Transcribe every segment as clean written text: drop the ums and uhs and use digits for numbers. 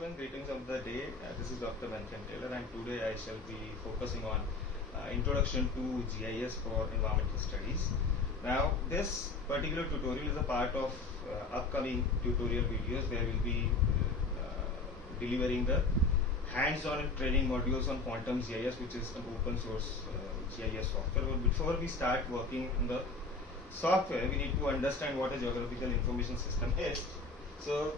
everyone, greetings of the day. This is Dr. Manthan Taylor, and today I shall be focusing on introduction to GIS for environmental studies. Now, this particular tutorial is a part of upcoming tutorial videos where we'll be delivering the hands-on training modules on quantum GIS, which is an open source GIS software. But before we start working on the software, we need to understand what a geographical information system is. So,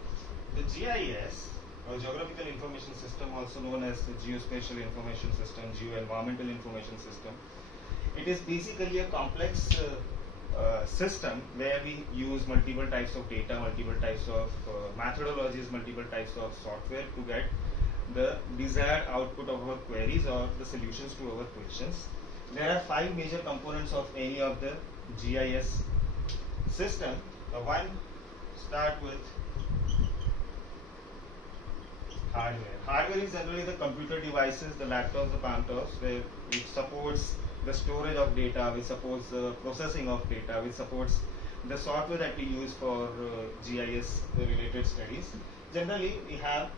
the GIS, or Geographical Information System, also known as the Geospatial Information System, Geo-Environmental Information System, it is basically a complex system where we use multiple types of data, multiple types of methodologies, multiple types of software to get the desired output of our queries or the solutions to our questions. There are 5 major components of any of the GIS system. The one start with hardware. Hardware is generally the computer devices, the laptops, the palmtops, which supports the storage of data, which supports the processing of data, which supports the software that we use for GIS related studies. Generally, we have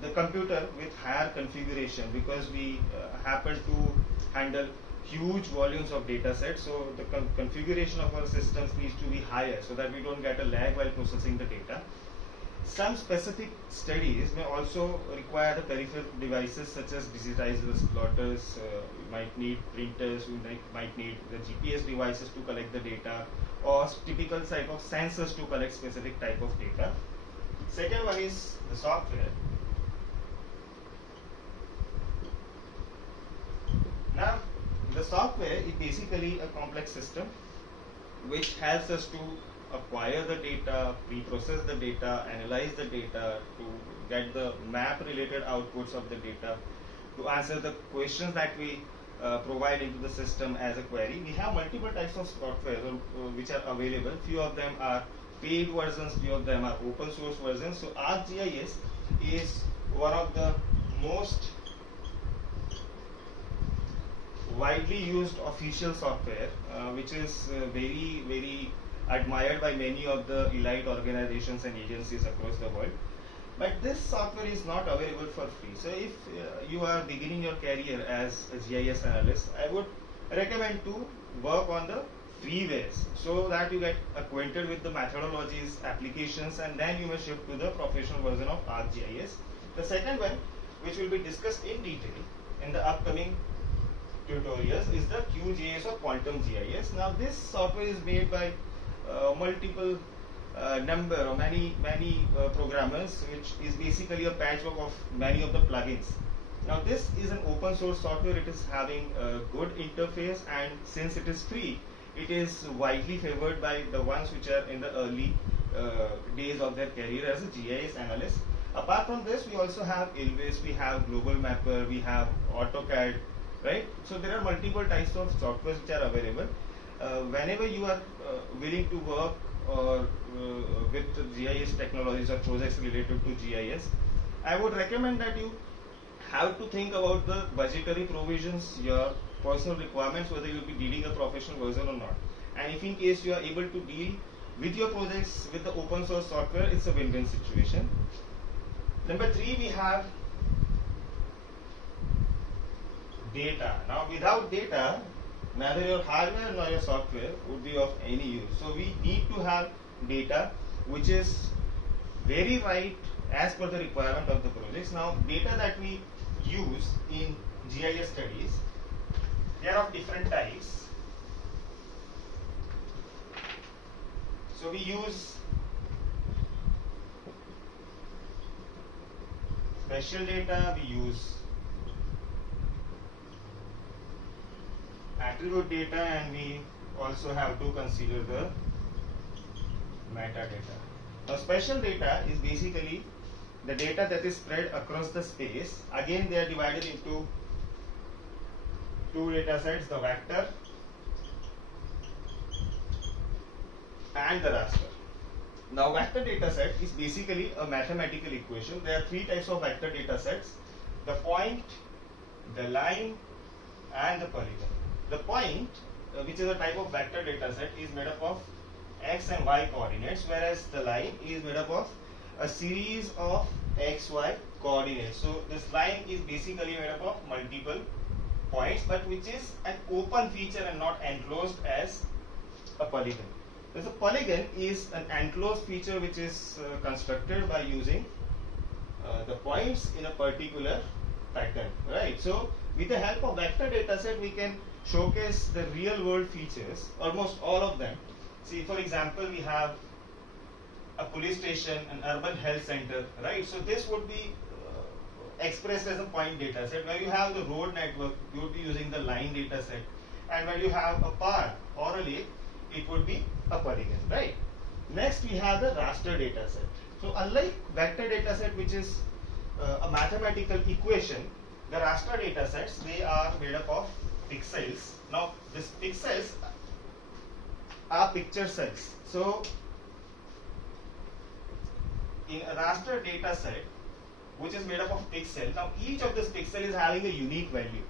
the computer with higher configuration because we happen to handle huge volumes of data sets. So the configuration of our systems needs to be higher so that we don't get a lag while processing the data. Some specific studies may also require the peripheral devices such as digitizers, plotters, you might need printers, you might need the GPS devices to collect the data, or typical type of sensors to collect specific type of data. Second one is the software. Now, the software is basically a complex system which helps us to acquire the data, pre-process the data, analyze the data, to get the map related outputs of the data, to answer the questions that we provide into the system as a query. We have multiple types of software which are available. Few of them are paid versions, few of them are open source versions. So ArcGIS is one of the most widely used official software which is very admired by many of the elite organizations and agencies across the world. But this software is not available for free. So if you are beginning your career as a GIS analyst, I would recommend to work on the freewares so that you get acquainted with the methodologies, applications, and then you may shift to the professional version of ArcGIS. The second one, which will be discussed in detail in the upcoming tutorials, is the QGIS or Quantum GIS. Now this software is made by multiple number or many programmers, which is basically a patchwork of many of the plugins. Now this is an open source software. It is having a good interface, and since it is free, it is widely favored by the ones which are in the early days of their career as a GIS analyst. Apart from this, we also have Ilvis, we have Global Mapper, we have AutoCAD, right? So there are multiple types of softwares which are available. Whenever you are willing to work or with GIS technologies or projects related to GIS, I would recommend that you have to think about the budgetary provisions, your personal requirements, whether you will be needing a professional version or not. And if in case you are able to deal with your projects with the open source software, it's a win-win situation. Number 3, we have data. Now without data, neither your hardware nor your software would be of any use. So we need to have data which is very right as per the requirement of the projects. Now data that we use in GIS studies, they are of different types. So we use spatial data, we use attribute data, and we also have to consider the metadata. Now spatial data is basically the data that is spread across the space. Again, they are divided into 2 data sets, the vector and the raster. Now vector data set is basically a mathematical equation. There are 3 types of vector data sets: the point, the line, and the polygon. The point, which is a type of vector data set, is made up of x and y coordinates, whereas the line is made up of a series of XY coordinates. So this line is basically made up of multiple points, but which is an open feature and not enclosed as a polygon. Because a polygon is an enclosed feature which is constructed by using the points in a particular pattern, right? So with the help of vector data set, we can showcase the real world features, almost all of them. See, for example, we have a police station, an urban health center, right? So this would be expressed as a point data set. Where you have the road network, you would be using the line data set, and when you have a park or a lake, it would be a polygon, right? Next, we have the raster data set. So unlike vector data set, which is a mathematical equation, the raster data sets, they are made up of pixels. Now these pixels are picture cells. So in a raster data set, which is made up of pixels, now each of this pixel is having a unique value,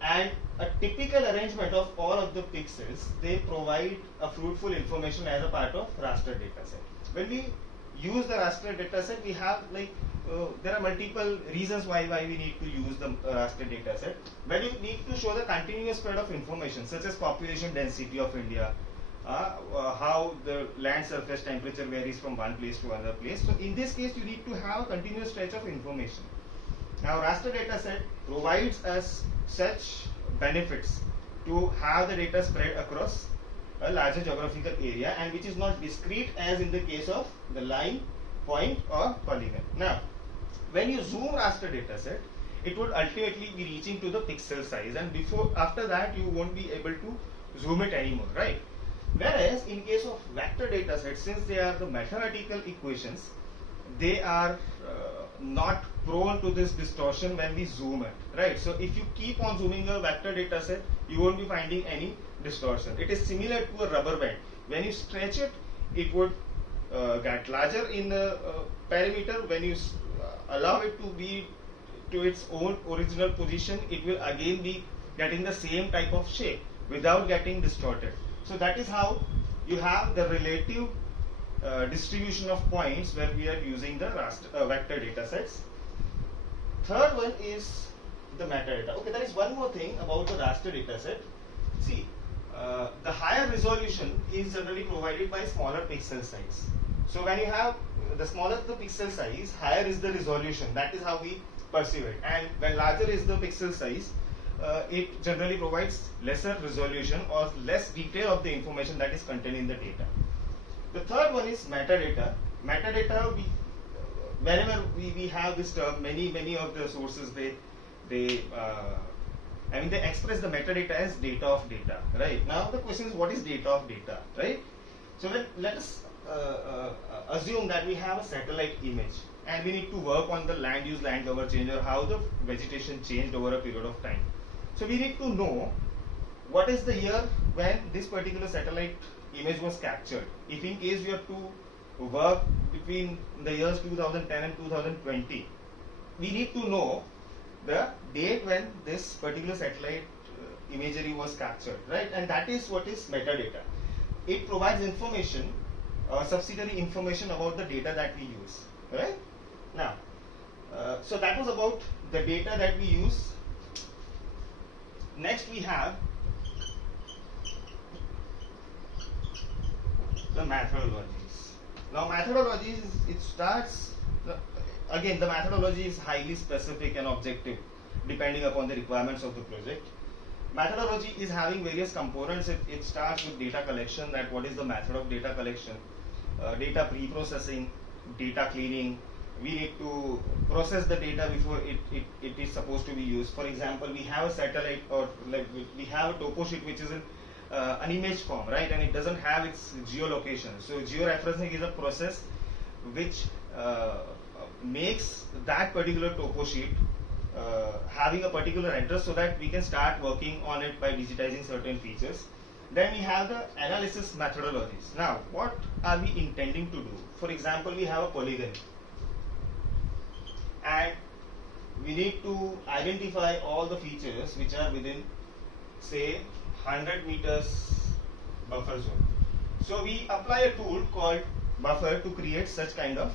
and a typical arrangement of all of the pixels, they provide a fruitful information as a part of raster data set. When we use the raster data set, we have there are multiple reasons why we need to use the raster data set. When you need to show the continuous spread of information, such as population density of India, how the land surface temperature varies from one place to another place. So in this case, you need to have a continuous stretch of information. Now raster data set provides us such benefits to have the data spread across a larger geographical area, and which is not discrete as in the case of the line, point or polygon. Now when you zoom raster data set, it would ultimately be reaching to the pixel size, and after that you won't be able to zoom it anymore, right? Whereas in case of vector data set, since they are the mathematical equations, they are not prone to this distortion when we zoom it, right? So if you keep on zooming a vector data set, you won't be finding any distortion. It is similar to a rubber band. When you stretch it, it would get larger in perimeter. When you allow it to be to its own original position, it will again be getting the same type of shape without getting distorted. So that is how you have the relative distribution of points where we are using the vector data sets. Third one is the metadata. Okay, there is one more thing about the raster data set. See, the higher resolution is generally provided by smaller pixel size. So when you have the smaller the pixel size, higher is the resolution. That is how we perceive it. And when larger is the pixel size, it generally provides lesser resolution or less detail of the information that is contained in the data. The third one is metadata. Metadata, whenever we have this term, many of the sources they express the metadata as data of data, right? Now the question is, what is data of data, right? So let us assume that we have a satellite image and we need to work on the land use, land cover change, or how the vegetation changed over a period of time. So we need to know what is the year when this particular satellite image was captured. If in case we have to work between the years 2010 and 2020, we need to know the date when this particular satellite imagery was captured, right? And that is what is metadata. It provides information, subsidiary information about the data that we use, right? Now, so that was about the data that we use. Next we have the methodologies. Now methodologies, it starts, again the methodology is highly specific and objective depending upon the requirements of the project. Methodology is having various components. It starts with data collection, that what is the method of data collection, data pre-processing, data cleaning. We need to process the data before it is supposed to be used. For example, we have a satellite, or we have a topo sheet which is in an image form, right, and it doesn't have its geolocation. So georeferencing is a process which makes that particular topo sheet having a particular address so that we can start working on it by digitizing certain features. Then we have the analysis methodologies. Now, what are we intending to do? For example, we have a polygon, and we need to identify all the features which are within, say, 100 meters buffer zone. So we apply a tool called buffer to create such kind of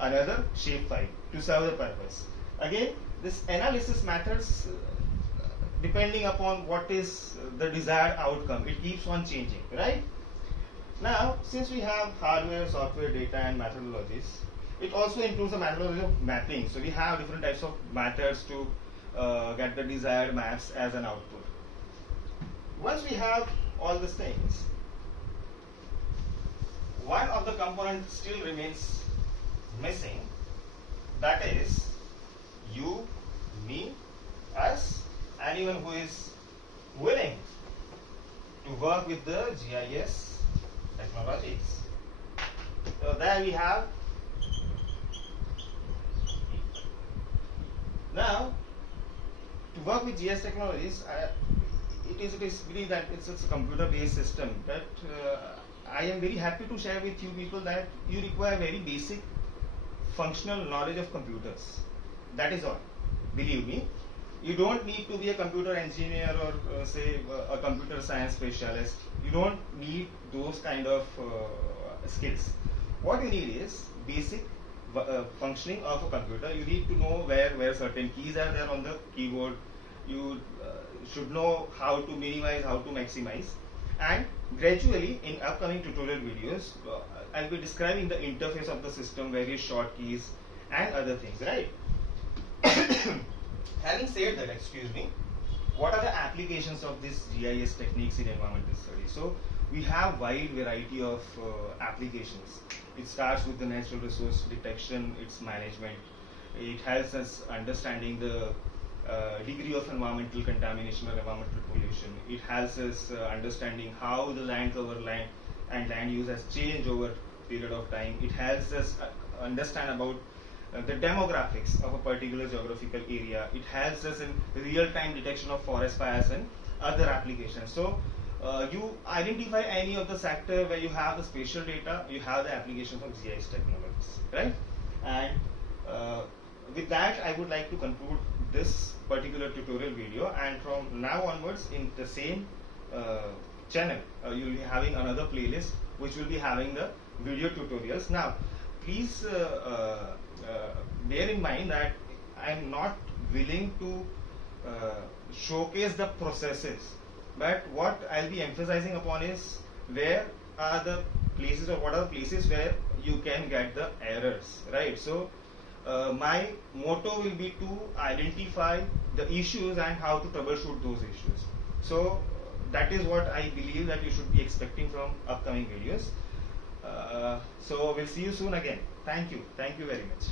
another shapefile to serve the purpose. Again, this analysis methods depending upon what is the desired outcome, it keeps on changing, right? Now, since we have hardware, software, data and methodologies, it also includes the methodology of mapping. So we have different types of methods to get the desired maps as an output. Once we have all these things, one of the components still remains missing, that is you, me, us, anyone who is willing to work with the GIS technologies. So there we have. Now, to work with GIS technologies, it is believed that it's a computer-based system, but I am very happy to share with you people that you require very basic functional knowledge of computers. That is all. Believe me, you don't need to be a computer engineer or say a computer science specialist. You don't need those kind of skills. What you need is basic functioning of a computer. You need to know where certain keys are there on the keyboard. You should know how to minimize, how to maximize, and gradually in upcoming tutorial videos I'll be describing the interface of the system, various short keys and other things, right? Having said that, excuse me, what are the applications of this GIS techniques in environmental studies? So we have wide variety of applications. It starts with the natural resource detection, its management. It helps us understanding the degree of environmental contamination or environmental pollution. It helps us understanding how the land cover land and land use has changed over period of time. It helps us understand about the demographics of a particular geographical area. It helps us in real-time detection of forest fires and other applications. So you identify any of the sector where you have the spatial data, you have the applications of GIS technologies, right? And with that, I would like to conclude this particular tutorial video, and from now onwards in the same channel you will be having another playlist which will be having the video tutorials. Now please bear in mind that I am not willing to showcase the processes, but what I'll be emphasizing upon is where are the places or what are the places where you can get the errors, right? So my motto will be to identify the issues and how to troubleshoot those issues. So that is what I believe that you should be expecting from upcoming videos. So we'll see you soon again. Thank you very much.